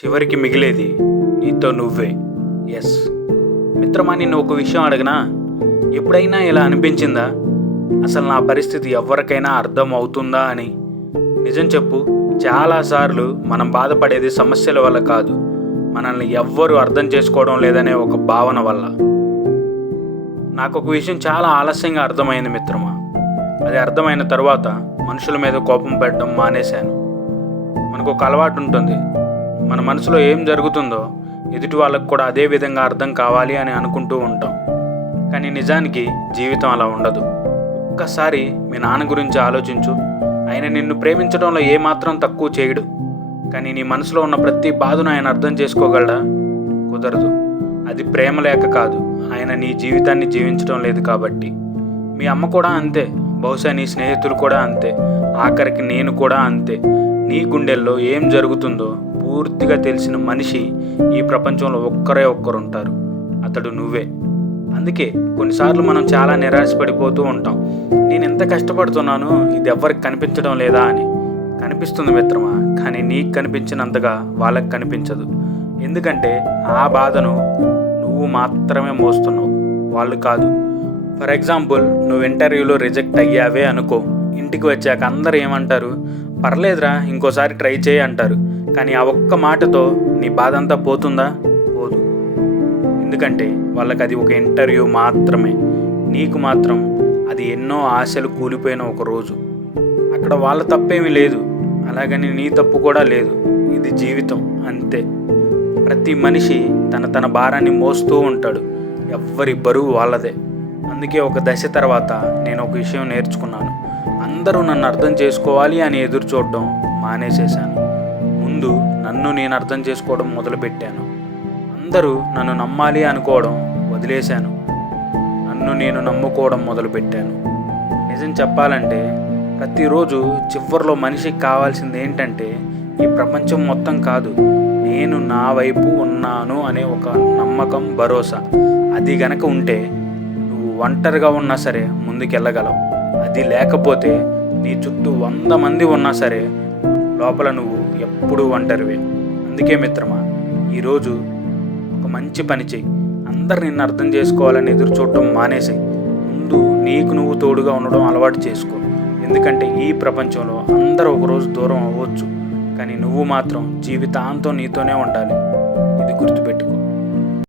చివరికి మిగిలేది నీతో నువ్వే. ఎస్ మిత్రమా, నిన్ను ఒక విషయం అడగనా? ఎప్పుడైనా ఇలా అనిపించిందా, అసలు నా పరిస్థితి ఎవరికైనా అర్థం అవుతుందా అని? నిజం చెప్పు, చాలాసార్లు మనం బాధపడేది సమస్యల వల్ల కాదు, మనల్ని ఎవ్వరూ అర్థం చేసుకోవడం లేదనే ఒక భావన వల్ల. నాకు ఒక విషయం చాలా ఆలస్యంగా అర్థమైంది మిత్రమా. అది అర్థమైన తర్వాత మనుషుల మీద కోపం పెట్టడం మానేశాను. మనకు ఒక అలవాటు ఉంటుంది, మన మనసులో ఏం జరుగుతుందో ఎదుటి వాళ్ళకు కూడా అదే విధంగా అర్థం కావాలి అని అనుకుంటూ ఉంటాం. కానీ నిజానికి జీవితం అలా ఉండదు. ఒక్కసారి మీ నాన్న గురించి ఆలోచించు. ఆయన నిన్ను ప్రేమించడంలో ఏమాత్రం తక్కువ చేయడు. కానీ నీ మనసులో ఉన్న ప్రతి బాధను ఆయన అర్థం చేసుకోగలడా? కుదరదు. అది ప్రేమ లేక కాదు, ఆయన నీ జీవితాన్ని జీవించడం లేదు కాబట్టి. మీ అమ్మ కూడా అంతే, బహుశా నీ స్నేహితులు కూడా అంతే, ఆఖరికి నేను కూడా అంతే. నీ గుండెల్లో ఏం జరుగుతుందో పూర్తిగా తెలిసిన మనిషి ఈ ప్రపంచంలో ఒక్కరే ఒక్కరుంటారు, అతడు నువ్వే. అందుకే కొన్నిసార్లు మనం చాలా నిరాశపడిపోతూ ఉంటాం. నేను ఎంత కష్టపడుతున్నాను, ఇది ఎవ్వరికి కనిపించడం లేదా అని. కనిపిస్తుంది మిత్రమా, కానీ నీకు కనిపించినంతగా వాళ్ళకి కనిపించదు. ఎందుకంటే ఆ బాధను నువ్వు మాత్రమే మోస్తున్నావు, వాళ్ళు కాదు. ఫర్ ఎగ్జాంపుల్, నువ్వు ఇంటర్వ్యూలో రిజెక్ట్ అయ్యావే అనుకో. ఇంటికి వచ్చాక అందరూ ఏమంటారు? పర్లేదురా, ఇంకోసారి ట్రై చేయి అంటారు. కానీ ఆ ఒక్క మాటతో నీ బాధ అంతా పోతుందా? పోదు. ఎందుకంటే వాళ్ళకి అది ఒక ఇంటర్వ్యూ మాత్రమే. నీకు మాత్రం అది ఎన్నో ఆశలు కూలిపోయిన ఒక రోజు. అక్కడ వాళ్ళ తప్పేమీ లేదు, అలాగని నీ తప్పు కూడా లేదు. ఇది జీవితం, అంతే. ప్రతి మనిషి తన భారాన్ని మోస్తూ ఉంటాడు, ఎవ్వరి బరువు వాళ్ళదే. అందుకే ఒక దశ తర్వాత నేను ఒక విషయం నేర్చుకున్నాను. అందరూ నన్ను అర్థం చేసుకోవాలి అని ఎదురు చూడడం మానేసేశాను. ముందు నన్ను నేను అర్థం చేసుకోవడం మొదలుపెట్టాను. అందరూ నన్ను నమ్మాలి అనుకోవడం వదిలేశాను. నన్ను నేను నమ్ముకోవడం మొదలుపెట్టాను. నిజం చెప్పాలంటే ప్రతిరోజు చివరిలో మనిషికి కావాల్సింది ఏంటంటే, ఈ ప్రపంచం మొత్తం కాదు, నేను నా వైపు ఉన్నాను అనే ఒక నమ్మకం, భరోసా. అది గనక ఉంటే నువ్వు ఒంటరిగా ఉన్నా సరే ముందుకెళ్ళగలవు. అది లేకపోతే నీ చుట్టూ 100 మంది ఉన్నా సరే లోపల నువ్వు ఎప్పుడూ ఒంటరివే. అందుకే మిత్రమా, ఈరోజు ఒక మంచి పని చెయ్యి. అందరు నిన్ను అర్థం చేసుకోవాలని ఎదురు చూడటం మానేసి ముందు నీకు నువ్వు తోడుగా ఉండడం అలవాటు చేసుకో. ఎందుకంటే ఈ ప్రపంచంలో అందరూ ఒకరోజు దూరం అవ్వచ్చు, కానీ నువ్వు మాత్రం జీవితాంతం నీతోనే ఉండాలి. ఇది గుర్తుపెట్టుకో.